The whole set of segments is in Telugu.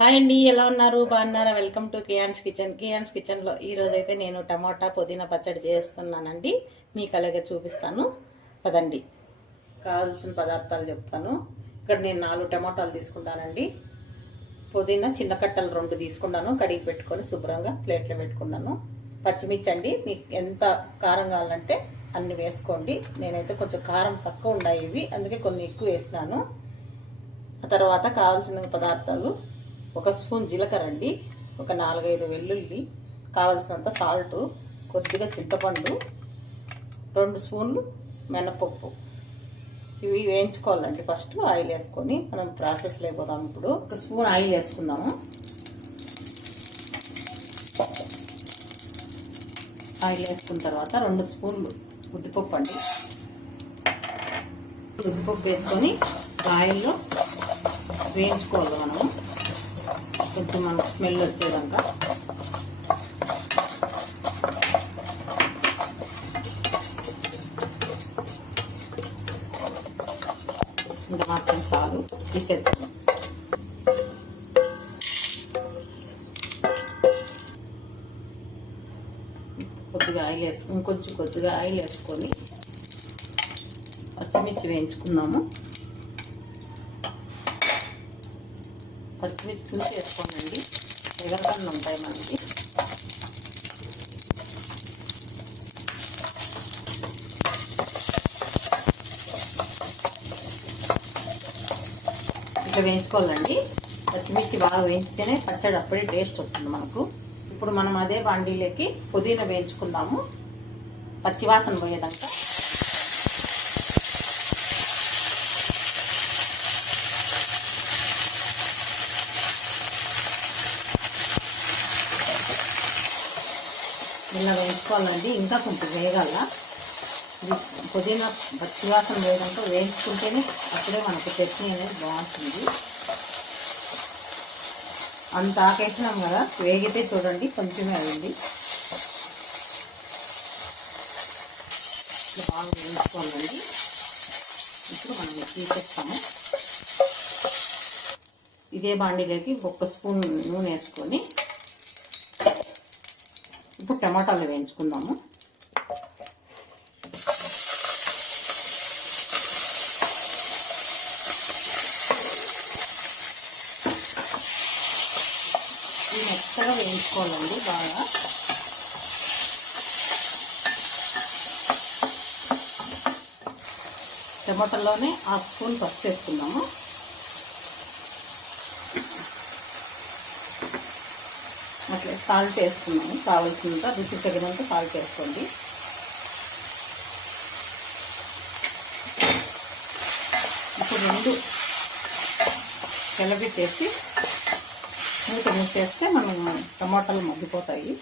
హాయ్ అండి, ఎలా ఉన్నారు? బాగున్నారా? Welcome to Kiyan's kitchen. Kiyan's కిచెన్లో ఈరోజైతే నేను టమాటా పుదీనా పచ్చడి చేస్తున్నానండి. మీకు అలాగే చూపిస్తాను పదండి. కావాల్సిన పదార్థాలు చెప్తాను. ఇక్కడ నేను 4 టమాటాలు తీసుకుంటానండి. పుదీనా చిన్న కట్టలు 2 తీసుకున్నాను. కడిగి పెట్టుకొని శుభ్రంగా ప్లేట్లో పెట్టుకున్నాను. పచ్చిమిర్చి అండి, మీకు ఎంత కారం కావాలంటే అన్ని వేసుకోండి. నేనైతే కొంచెం కారం తక్కువ ఉన్నాయి ఇవి, అందుకే కొన్ని ఎక్కువ వేసినాను. ఆ తర్వాత కావాల్సిన పదార్థాలు: 1 స్పూన్ జీలకర్ర అండి, ఒక 4-5 వెల్లుల్లి, కావలసినంత సాల్ట్, కొద్దిగా చింతపండు, 2 స్పూన్లు మినపప్పు. ఇవి వేయించుకోవాలండి. ఫస్ట్ ఆయిల్ వేసుకొని మనం ప్రాసెస్లో అయిపోదాం. ఇప్పుడు 1 స్పూన్ ఆయిల్ వేసుకుందాము. ఆయిల్ వేసుకున్న తర్వాత 2 స్పూన్లు ఉద్దిపప్పు అండి. ఉద్దిపప్పు వేసుకొని ఆయిల్లో వేయించుకోవాలి మనము, కొంచెం మనకు స్మెల్ వచ్చేదాకా. ఇంత మాత్రం చాలు, తీసేద్దాం. కొద్దిగా ఆయిల్ వేసుకొని కొద్దిగా ఆయిల్ వేసుకొని పచ్చిమిర్చి వేయించుకుందాము. పచ్చిమిర్చి తుంచి వేసుకోండి, ఎగరకుండా ఉంటాయి మనకి. ఇట్లా వేయించుకోవాలండి. పచ్చిమిర్చి బాగా వేయించితేనే పచ్చడి అప్పుడే టేస్ట్ వస్తుంది మనకు. ఇప్పుడు మనం అదే బాండీలోకి పుదీనా వేయించుకుందాము, పచ్చివాసన పోయేదాకా. ఇలా వేయించుకోవాలండి, ఇంకా కొంచెం వేగాల. ఇది పుదీనా పచ్చివాసన వేయడంతో వేయించుకుంటేనే అప్పుడే మనకు చట్నీ అనేది బాగుంటుంది. అంత ఆకేసినాం కదా, వేగితే చూడండి కొంచెమే అయింది. ఇట్లా బాగా వేయించుకోవాలండి. ఇప్పుడు మనం తీసేస్తాము. ఇదే బాండీలోకి 1 స్పూన్ నూనె వేసుకొని ఇప్పుడు టమాటాలు వేయించుకుందాము. ఇవి మెత్తగా వేయించుకోవాలండి బాగా. టమాటాల్లోనే 1/2 స్పూన్ పసుపు వేసుకుందాము. అట్లా సాల్ట్ వేసుకున్నాము, కావాల్సినంత రుచి తగినంత సాల్ట్ వేసుకోండి. ఇప్పుడు 2 కలబెట్టేసి మూసేస్తే మనం టమాటాలు మగ్గిపోతాయి.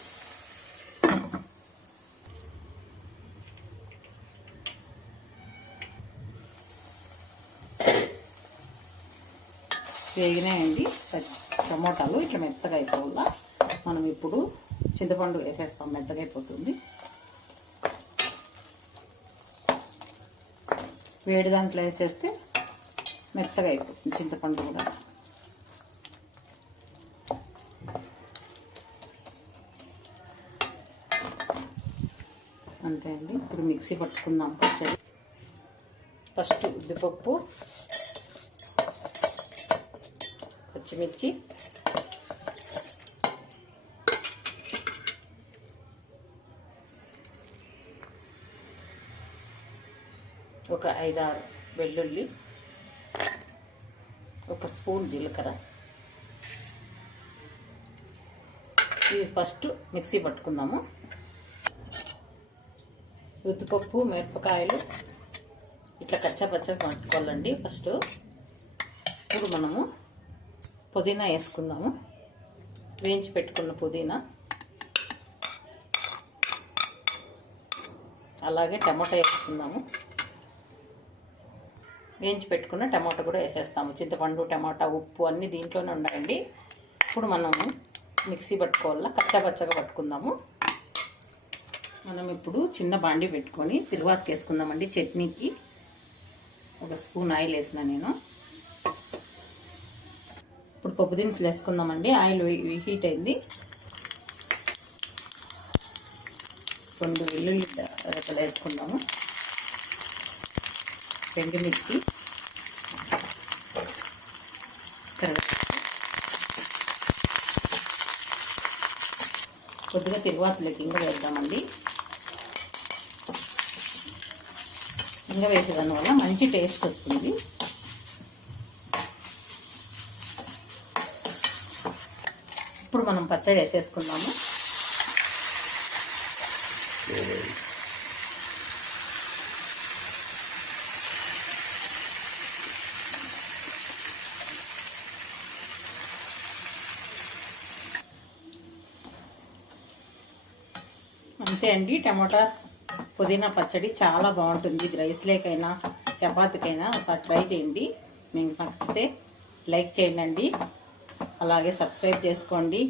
వేగినాయండి టమాటాలు, ఇట్లా మెత్తగా అయిపోవాలా. మనం ఇప్పుడు చింతపండు వేసేస్తాం, మెత్తగా అయిపోతుంది. వేడి దాంట్లో వేసేస్తే మెత్తగా అయిపోతుంది చింతపండు కూడా. అంతే అండి. ఇప్పుడు మిక్సీ పట్టుకుందాం పచ్చడి. ఫస్ట్ ఉద్దిపప్పు, పచ్చిమిర్చి, ఒక 5-6 వెల్లుల్లి, 1 స్పూన్ జీలకర్ర. ఇవి ఫస్ట్ మిక్సీ పట్టుకుందాము. ఉద్దిపప్పు, మిరపకాయలు ఇట్లా కచ్చాపచ్చగా పట్టుకోవాలండి ఫస్ట్. ఇప్పుడు మనము పుదీనా వేసుకుందాము. వేయించి పెట్టుకున్న పుదీనా, అలాగే టమాటా వేసుకుందాము. వేయించి పెట్టుకున్న టమాటా కూడా వేసేస్తాము. చింతపండు, టమాటా, ఉప్పు అన్నీ దీంట్లోనే ఉండాలండి. ఇప్పుడు మనము మిక్సీ పట్టుకోవాలా, కచ్చాపచ్చగా పట్టుకుందాము. మనం ఇప్పుడు చిన్న బాండీ పెట్టుకొని తిరువాతకి వేసుకుందామండి. చట్నీకి 1 స్పూన్ ఆయిల్ వేసిన నేను. ఇప్పుడు పప్పు దినుసులు వేసుకుందామండి. ఆయిల్ హీట్ అయింది. 2 వెల్లుల్లి రెక్కలు వేసుకుందాము, 2 మిర్చి, కొద్దిగా తిరువాతలోకి ఇంగ వేద్దామండి. ఇంగ వేసేదాని వల్ల మంచి టేస్ట్ వస్తుంది. ఇప్పుడు మనం పచ్చడి వేసేసుకుందాము. అంతే అండి, టమాటా పుదీనా పచ్చడి చాలా బాగుంటుంది. రైస్లేకైనా చపాతీకైనా ఒకసారి ట్రై చేయండి. మీకు నచ్చితే లైక్ చేయండి, అలాగే సబ్స్క్రైబ్ చేసుకోండి.